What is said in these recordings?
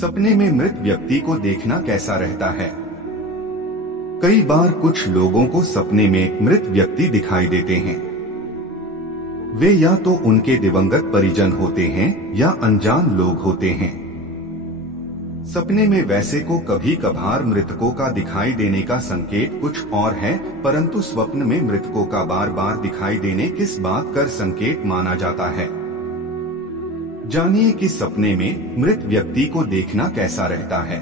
सपने में मृत व्यक्ति को देखना कैसा रहता है। कई बार कुछ लोगों को सपने में मृत व्यक्ति दिखाई देते हैं। वे या तो उनके दिवंगत परिजन होते हैं या अनजान लोग होते हैं। सपने में वैसे को कभी कभार मृतकों का दिखाई देने का संकेत कुछ और है, परंतु स्वप्न में मृतकों का बार बार दिखाई देने किस बात का संकेत माना जाता है। जानिए कि सपने में मृत व्यक्ति को देखना कैसा रहता है।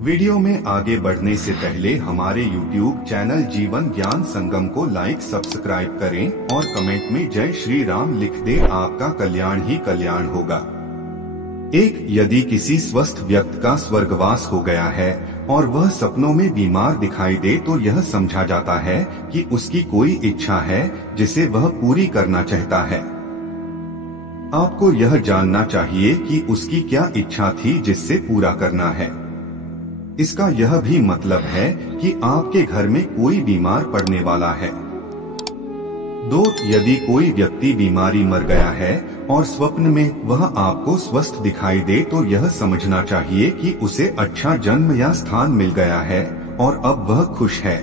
वीडियो में आगे बढ़ने से पहले हमारे YouTube चैनल जीवन ज्ञान संगम को लाइक सब्सक्राइब करें और कमेंट में जय श्री राम लिख दें। आपका कल्याण ही कल्याण होगा। यदि किसी स्वस्थ व्यक्ति का स्वर्गवास हो गया है और वह सपनों में बीमार दिखाई दे तो यह समझा जाता है कि उसकी कोई इच्छा है जिसे वह पूरी करना चाहता है। आपको यह जानना चाहिए कि उसकी क्या इच्छा थी जिससे पूरा करना है। इसका यह भी मतलब है कि आपके घर में कोई बीमार पड़ने वाला है। यदि कोई व्यक्ति बीमारी मर गया है और स्वप्न में वह आपको स्वस्थ दिखाई दे तो यह समझना चाहिए कि उसे अच्छा जन्म या स्थान मिल गया है और अब वह खुश है।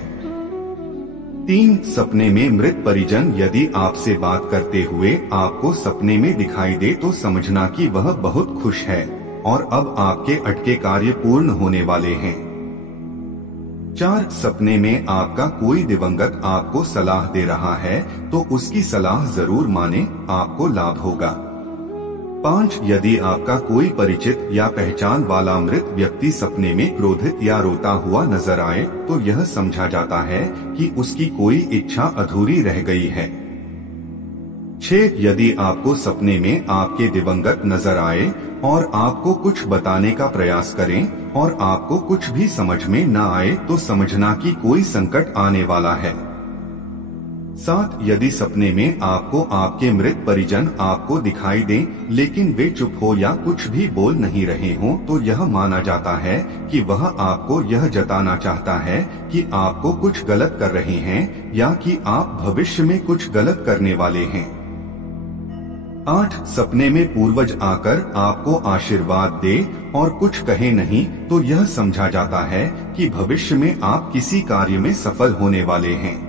सपने में मृत परिजन यदि आपसे बात करते हुए आपको सपने में दिखाई दे तो समझना कि वह बहुत खुश है और अब आपके अटके कार्य पूर्ण होने वाले हैं। सपने में आपका कोई दिवंगत आपको सलाह दे रहा है तो उसकी सलाह जरूर माने, आपको लाभ होगा। यदि आपका कोई परिचित या पहचान वाला मृत व्यक्ति सपने में क्रोधित या रोता हुआ नजर आए तो यह समझा जाता है कि उसकी कोई इच्छा अधूरी रह गई है। यदि आपको सपने में आपके दिवंगत नजर आए और आपको कुछ बताने का प्रयास करें और आपको कुछ भी समझ में न आए तो समझना कि कोई संकट आने वाला है। यदि सपने में आपको आपके मृत परिजन आपको दिखाई दें लेकिन वे चुप हो या कुछ भी बोल नहीं रहे हों तो यह माना जाता है कि वह आपको यह जताना चाहता है कि आपको कुछ गलत कर रहे हैं या कि आप भविष्य में कुछ गलत करने वाले हैं। सपने में पूर्वज आकर आपको आशीर्वाद दे और कुछ कहे नहीं तो यह समझा जाता है कि भविष्य में आप किसी कार्य में सफल होने वाले हैं।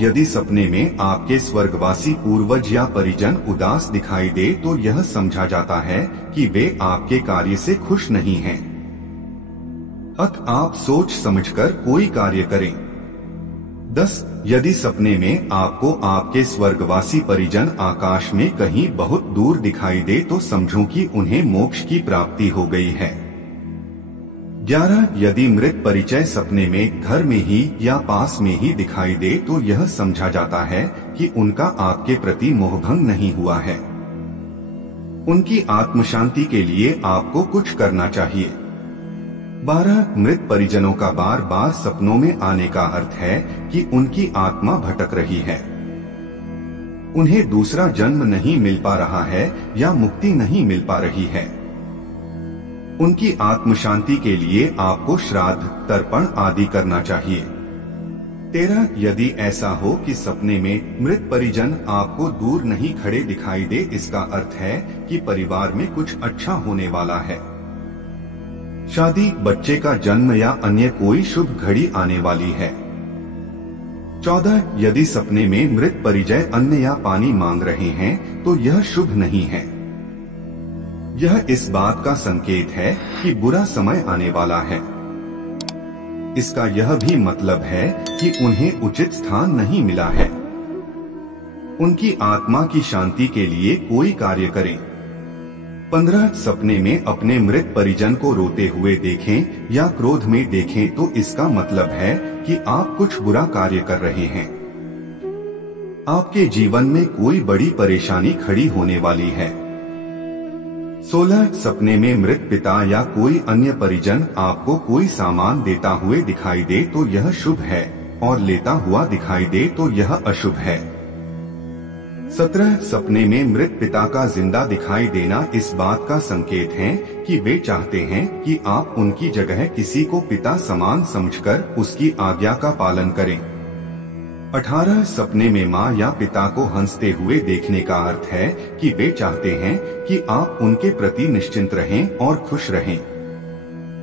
यदि सपने में आपके स्वर्गवासी पूर्वज या परिजन उदास दिखाई दे तो यह समझा जाता है कि वे आपके कार्य से खुश नहीं हैं। आप सोच समझकर कोई कार्य करें। यदि सपने में आपको आपके स्वर्गवासी परिजन आकाश में कहीं बहुत दूर दिखाई दे तो समझो कि उन्हें मोक्ष की प्राप्ति हो गई है। यदि मृत परिचय सपने में घर में ही या पास में ही दिखाई दे तो यह समझा जाता है कि उनका आपके प्रति मोहभंग नहीं हुआ है। उनकी आत्मशांति के लिए आपको कुछ करना चाहिए। मृत परिजनों का बार बार सपनों में आने का अर्थ है कि उनकी आत्मा भटक रही है। उन्हें दूसरा जन्म नहीं मिल पा रहा है या मुक्ति नहीं मिल पा रही है। उनकी आत्मशांति के लिए आपको श्राद्ध, तर्पण आदि करना चाहिए। यदि ऐसा हो कि सपने में मृत परिजन आपको दूर नहीं खड़े दिखाई दे इसका अर्थ है कि परिवार में कुछ अच्छा होने वाला है। शादी, बच्चे का जन्म या अन्य कोई शुभ घड़ी आने वाली है। यदि सपने में मृत परिजय अन्न या पानी मांग रहे हैं तो यह शुभ नहीं है। यह इस बात का संकेत है कि बुरा समय आने वाला है। इसका यह भी मतलब है कि उन्हें उचित स्थान नहीं मिला है। उनकी आत्मा की शांति के लिए कोई कार्य करें। सपने में अपने मृत परिजन को रोते हुए देखें या क्रोध में देखें तो इसका मतलब है कि आप कुछ बुरा कार्य कर रहे हैं। आपके जीवन में कोई बड़ी परेशानी खड़ी होने वाली है। सपने में मृत पिता या कोई अन्य परिजन आपको कोई सामान देता हुए दिखाई दे तो यह शुभ है और लेता हुआ दिखाई दे तो यह अशुभ है। सपने में मृत पिता का जिंदा दिखाई देना इस बात का संकेत है कि वे चाहते हैं कि आप उनकी जगह किसी को पिता समान समझकर उसकी आज्ञा का पालन करें। 18 सपने में माँ या पिता को हंसते हुए देखने का अर्थ है कि वे चाहते हैं कि आप उनके प्रति निश्चिंत रहें और खुश रहें,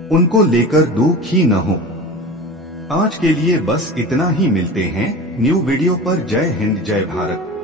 उनको लेकर दुखी न हो। आज के लिए बस इतना ही। मिलते हैं न्यू वीडियो पर। जय हिंद, जय भारत।